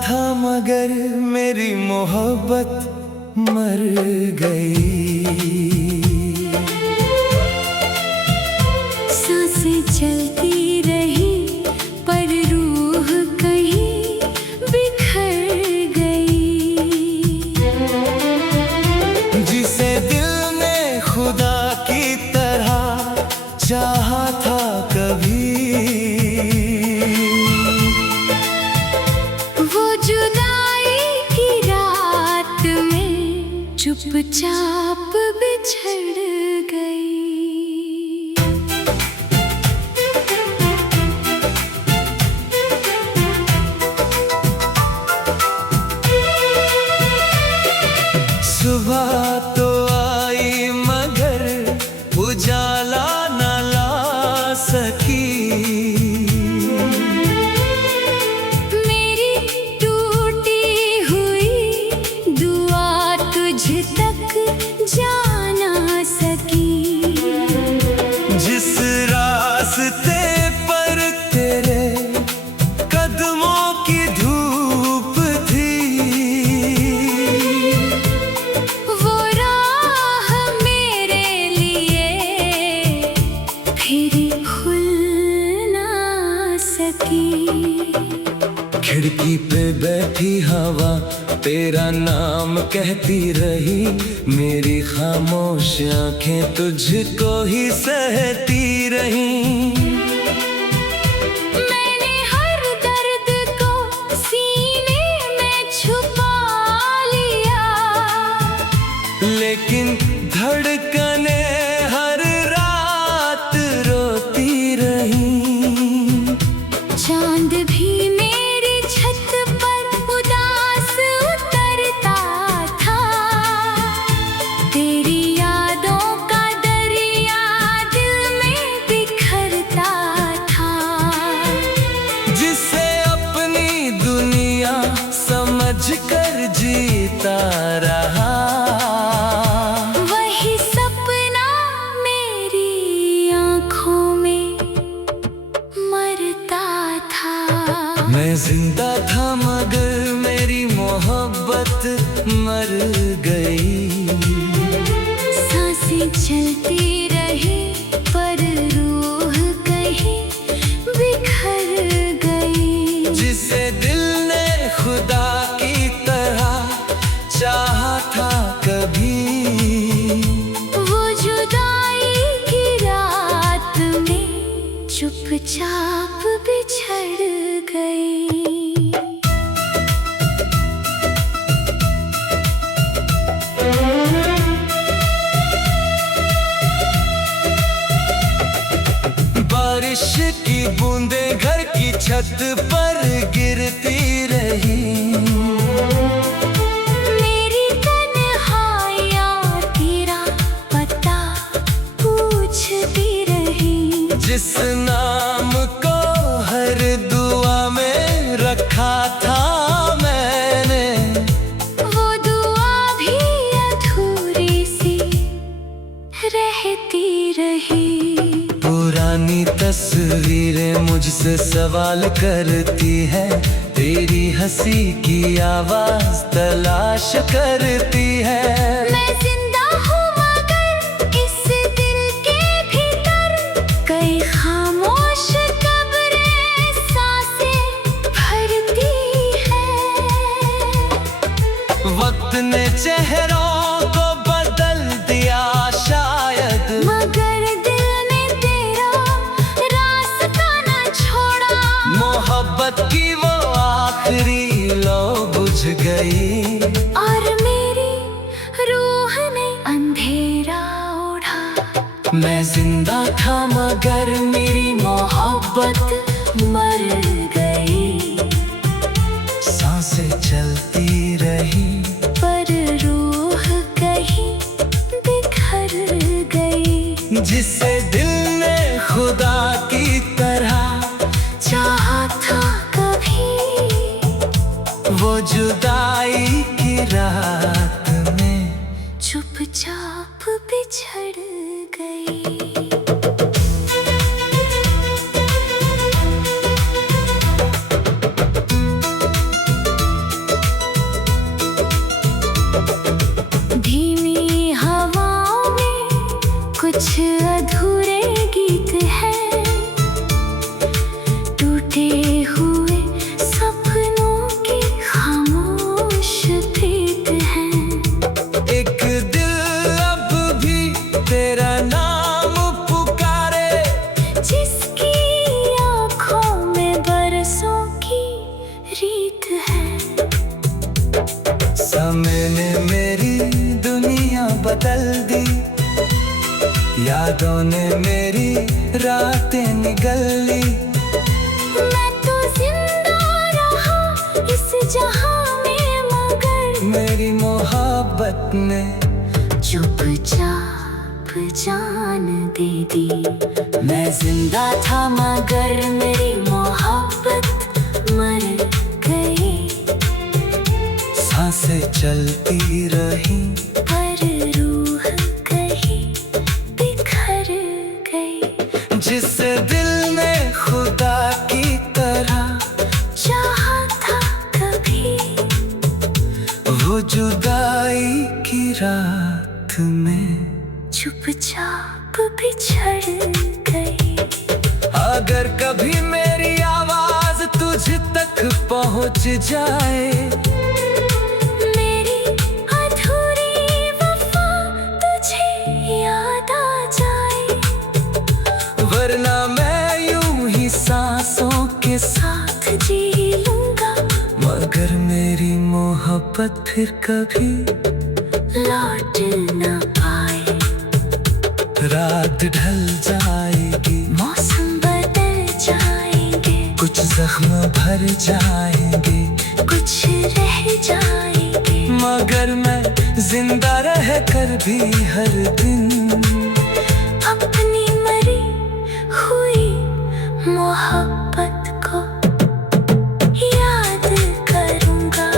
था मगर मेरी मोहब्बत मर गई। सांसें चलती रही पर रूह कहीं बिखर गई। जिसे दिल ने खुदा की तरह चाहा था कभी, चुपचाप बिछड़ गई। सुबह तो आई मगर उजाला न ला सकी। जिस रास्ते पर तेरे कदमों की धूप थी, वो राह मेरे लिए फिर खुल ना सकी। खिड़की पे बैठी हवा तेरा नाम कहती रही, मेरी खामोश आंखें तुझको ही सहती रही। मैंने हर दर्द को सीने में छुपा लिया, लेकिन धड़कने हर रात रोती रही। चांद भी मेरी छत पर उदास उतरता था, तेरी यादों का दरिया दिल में बिखरता था। जिसे अपनी दुनिया समझकर जीता रहा, वही सपना मेरी आँखों में मरता था। मैं जिंदा था मगर मेरी मोहब्बत मर गई। सांसें चलती रही पर रूह कहीं बिखर गई। जिसे दिल ने खुदा की तरह चाहा था कभी, वो जुदाई की रात में चुपचाप बिछड़ गई। बारिश की बूंदें घर की छत पर गिरती रही। मेरी तन्हाइयाँ तेरा पता पूछती रही। जिस नाम को हर दुआ में रखा था मैंने, वो दुआ भी अधूरी सी रहती रही। पुरानी तस्वीरें मुझसे सवाल करती है, तेरी हंसी की आवाज तलाश करती है। मैं जिंदा हूँ मगर इस दिल के भीतर कई खामोश कब्रें सांसें भरती है। वक्त ने चेहरों को बदल दिया शायद, मगर दिल ने तेरा रास्ता न छोड़ा। मोहब्बत की वो आखिरी लौ बुझ गई, और मेरी रूह ने अंधेरा ओढ़ा। मैं जिंदा था मगर मेरी मोहब्बत मर गई। सांसें चलती रही पर रूह कहीं बिखर गई। जिसे दिल ने खुदा की तरह चाहा था कभी, वो जुदाई की रात में चुपचाप बिछड़ गई। समय ने मेरी दुनिया बदल दी, यादों ने मेरी रातें निगल ली। मैं तो जिंदा रहा इस जहां में, मगर मेरी मोहब्बत ने चुपचाप जान दे दी। मैं जिंदा था मगर मेरी मोहब्बत मर गई। सांसें चलती रही पर रूह कहीं बिखर गई। जिस दिल ने खुदा की तरह चाहा था कभी, वो जुदाई की रात में चुपचाप बिछड़ गई। अगर कभी मेरी आवाज तुझ तक पहुंच जाए, मेरी अधूरी वफा तुझे याद आ जाए, वरना मैं यूं ही सांसों के साथ साथ जी लूंगा, मगर मेरी मोहब्बत फिर कभी लौट न पाए। रात ढल जाएगी, मौसम बदल जाएंगे, कुछ जख्म भर जाएंगे, कुछ रह जाएंगे, मगर मैं जिंदा रह कर भी हर दिन अपनी मरी हुई मोहब्बत को याद करूंगा।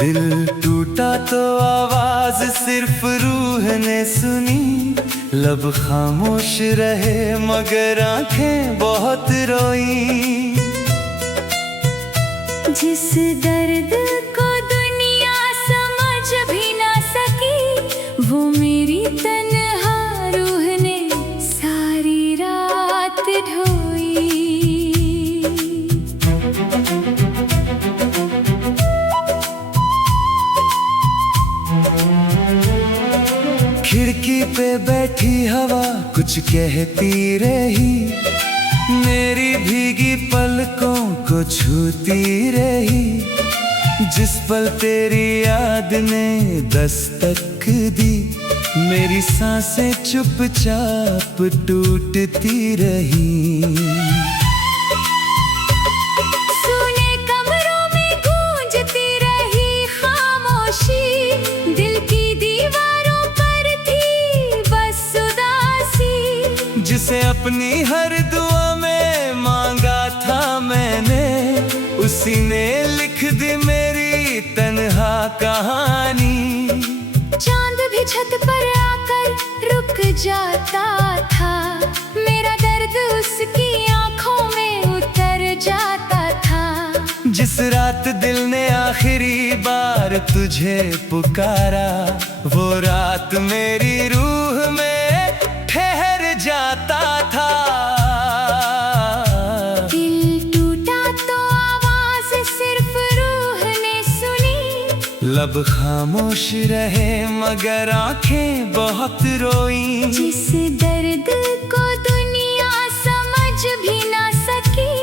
दिल टूटा तो आवाज सिर्फ रूह ने सुनी, लब खामोश रहे मगर आंखें बहुत रोई। जिस दर्द को दुनिया समझ भी ना सकी, वो मेरी तन्हा रूह ने सारी रात ढोई। खिड़की पे बैठी हवा कुछ कहती रही, मेरी भीगी पलकों को छूती रही। जिस पल तेरी याद ने दस्तक दी, मेरी सांसें चुपचाप टूटती रही। सुने कमरों में गूंजती रही खामोशी, दिल की दीवारों पर थी बस उदासी। जिसे अपनी हर दुआ में मांगा था मैंने, उसी ने लिख दी मेरी तन्हा कहानी। चांद भी छत पर आकर रुक जाता था, मेरा दर्द उसकी आंखों में उतर जाता था। जिस रात दिल ने आखिरी बार तुझे पुकारा, वो रात मेरी रूह में ठहर जाता था। दिल टूटा तो आवाज सिर्फ रूह ने सुनी, लब खामोश रहे मगर आंखें बहुत रोई। जिस दर्द को दुनिया समझ भी ना सकी,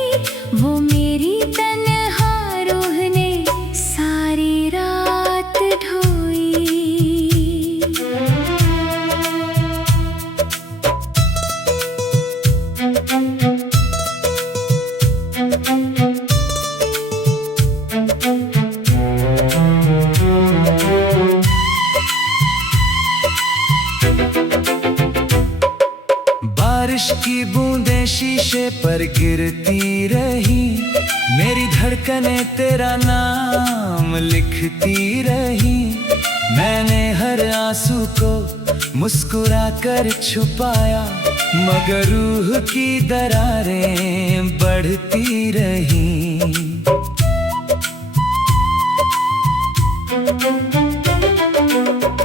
वो मेरी तन्हा रूह ने सारी रात ढोई। बारिश की बूंदें शीशे पर गिरती रही, मेरी धड़कनें तेरा नाम लिखती रही। मैंने हर आंसू को मुस्कुरा कर छुपाया, मगर रूह की दरारें बढ़ती रही।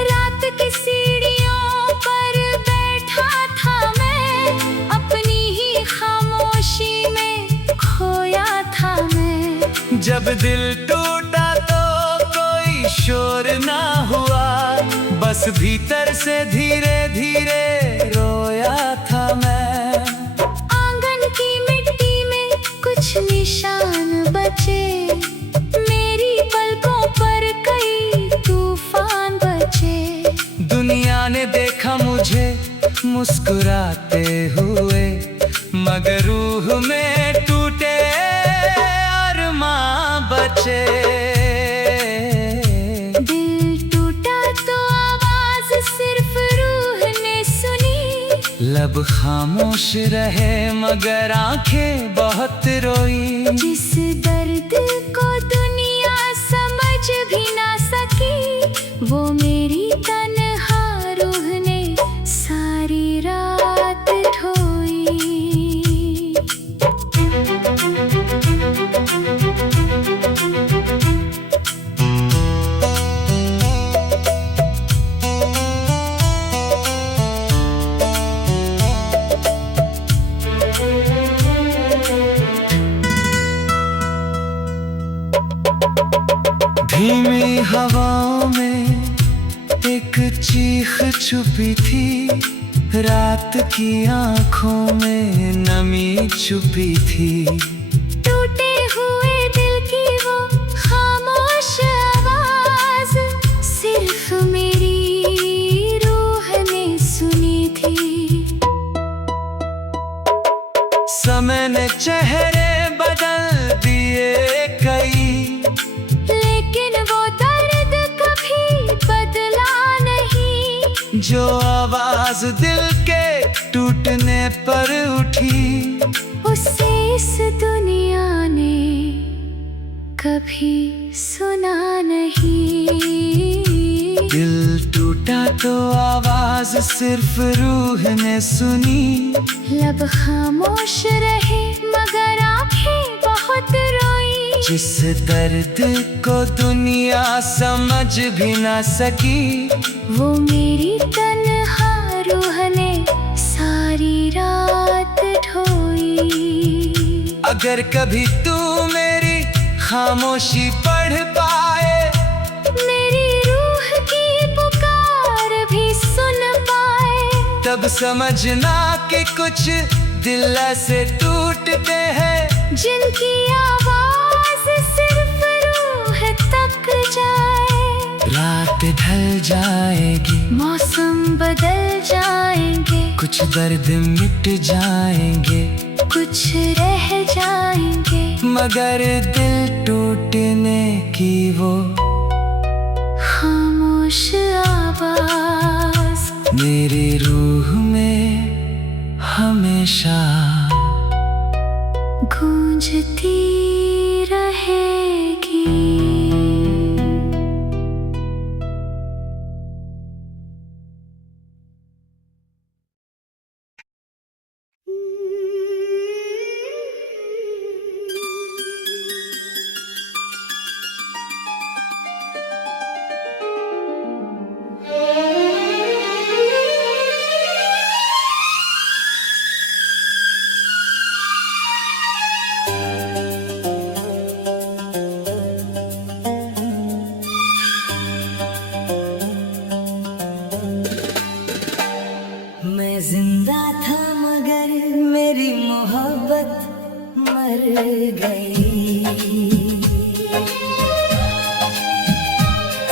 रात की सीढ़ियों पर बैठा था मैं, अपनी ही खामोशी में खोया था मैं। जब दिल टूटा तो कोई शोर ना हुआ, बस भीतर से धीरे धीरे रोया था मैं। आंगन की मिट्टी में कुछ निशान बचे, मेरी पलकों पर कई तूफान बचे। दुनिया ने देखा मुझे मुस्कुराते हुए, मगर रूह में टूटे अरमां बचे। दिल टूटा तो आवाज सिर्फ रूह ने सुनी, लब खामोश रहे मगर आंखें बहुत रोई। जिस दर्द को दुनिया समझ भी ना सकी, वो मेरी तन्हा रूह ने सारी रात ढोई। धीमी हवाओं में एक चीख छुपी थी, रात की आंखों में नमी छुपी थी। टूटे हुए दिल की वो खामोश आवाज सिर्फ मेरी रूह ने सुनी थी। समय ने चेहरे बदल दिए कई, लेकिन वो दर्द कभी बदला नहीं। जो आवाज दिल के टूटने पर उठी, उसे इस दुनिया ने कभी सुना नहीं। दिल टूटा तो आवाज सिर्फ रूह ने सुनी। लब खामोश रहे मगर आंखें बहुत रोई। जिस दर्द को दुनिया समझ भी ना सकी, वो मेरी तन्हा रूह ने सारी रात ढोई। अगर कभी तू मेरी खामोशी पढ़ पाए, मेरी रूह की पुकार भी सुन पाए, तब समझना कि कुछ दिल ऐसे टूटते हैं, जिनकी आवाज सिर्फ रूह तक जाए। रात ढल जाएगी, मौसम बदल जाएंगे, कुछ दर्द मिट जाएंगे, कुछ रह जाएंगे, मगर दिल टूटने की वो खामोश आवाज मेरी रूह में हमेशा गूंजती रहेगी। मैं जिंदा था मगर मेरी मोहब्बत मर गई।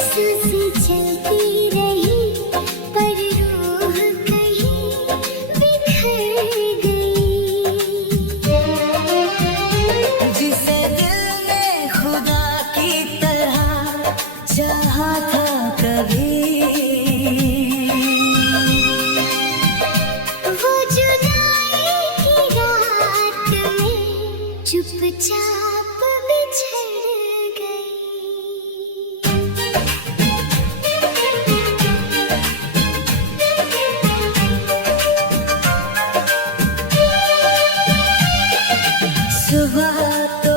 सांसें चलती रही पर रूह कहीं बिखर गई। जिसे दिल ने खुदा की तरह चाहा था कभी, वो जुदाई की रात में चुपचाप बिछड़ गई। सुबह तो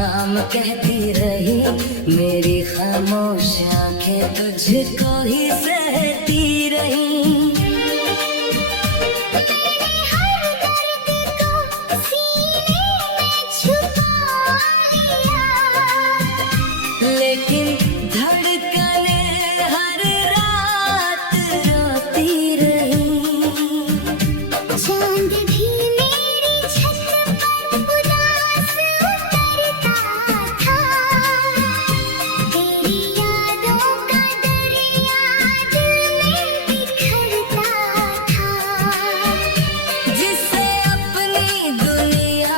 शाम कहती रही, मेरी खामोश आंखें तुझको ही सहती रही। हर दर्द को सीने में छुपा लिया, लेकिन धड़कने हर रात रोती रही। चांद भी मेरी छत पर उदास उतरता था, तेरी यादों का दरिया दिल में बिखरता था। जिसे अपनी दुनिया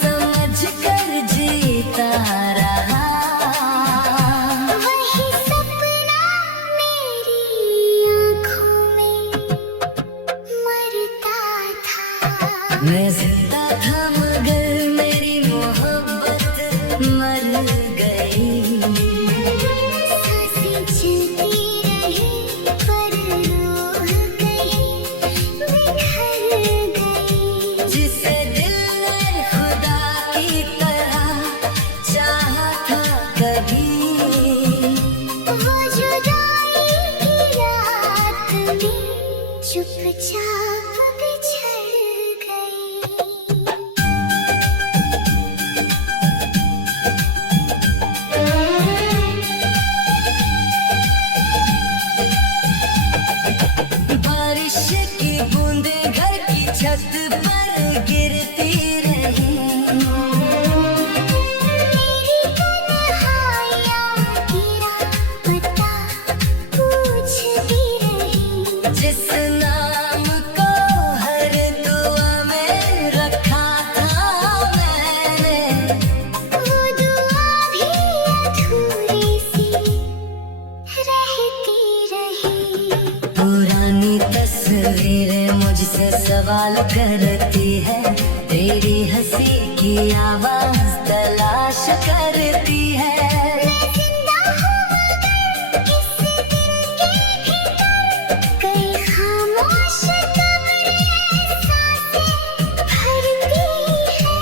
समझ कर जीता रहा, वही सपना मेरी आँखों में मरता था। मैं जिंदा था मगर मेरी मोहब्बत मर गई। सांसें चलती रही पर रूह कहीं बिखर गई। जिसे दिल ने खुदा की तरह चाहा था कभी, वो जुदाई की रात में चुपचाप बिछड़ गई। बारिश की बूंदें घर की छत पर गिरती रही। मेरी तन्हाइयाँ तेरा पता पूछती रही। जिस नाम को हर दुआ में रखा था मैंने, वो दुआ भी अधूरी सी रहती रही। पुरानी तस्वीरें मुझसे सवाल करती है, तेरी हंसी की आवाज तलाश करती है। मैं जिंदा हूँ मगर इस दिल के भीतर कई खामोश कब्रें सांसें भरती है।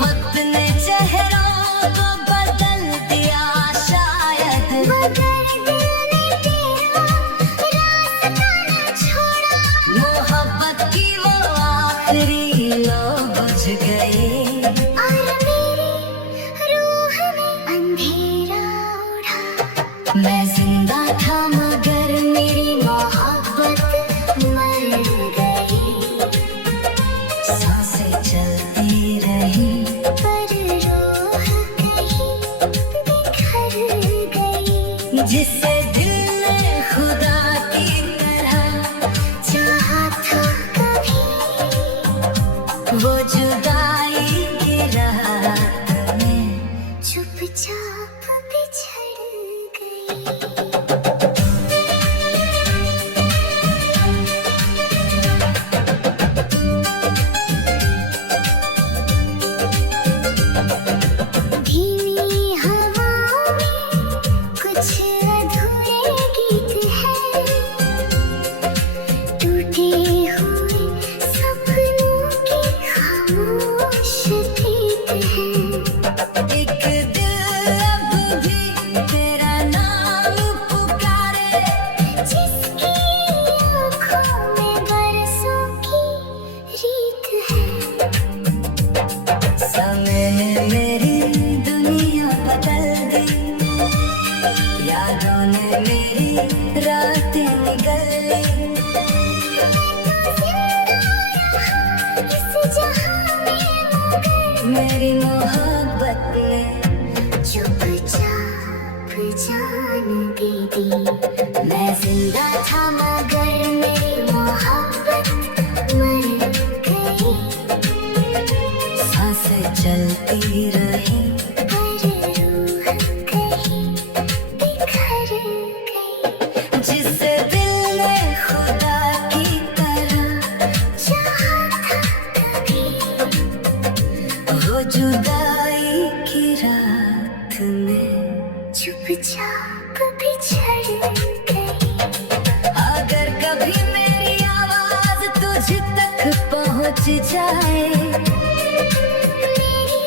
वक्त ने चेहरों को बदल दिया शायद, मगर दिल ने तेरा रास्ता न छोड़ा। मोहब्बत की वो आखिरी लो बुझ गई। और मेरी रूह में अंधेरा उड़ा। मैं जिंदा था मगर मेरी मोहब्बत मर गई। सांसें चलती रही, पर रूह कहीं बिखर गई। जिसे दिल ने खुदा की तरह चाहा था कभी, वो जुदाई की रात में चुपचाप बिछड़ गई। धीमी हवाओं में कुछ अधूरे गीत हैं, टूटे हुए सपनों के खामोश गीत हैं। एक दिल अब भी तेरा नाम पुकारे, जिसकी आँखों में बरसों की रीत है। समय ने मेरी दुनिया बदल दी, यादों ने मेरी रातें निगल ली। इस जहां में मगर मेरी मोहब्बत ने चुपचाप जान दे दी। मैं जिंदा था मगर मेरी मोहब्बत मर गई। सांसें चलती रही, पर रूह कहीं बिखर गई। जिसे दिल ने खुदा की तरह चाहा था कभी, वो जुदाई की रात में चुपचाप बिछड़ गई। अगर कभी मेरी आवाज तुझ तक पहुंच जाए, मेरी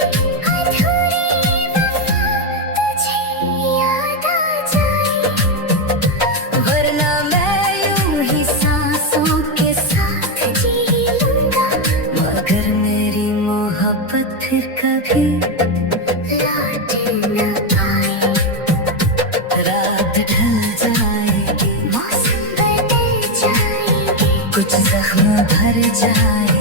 भर जाए।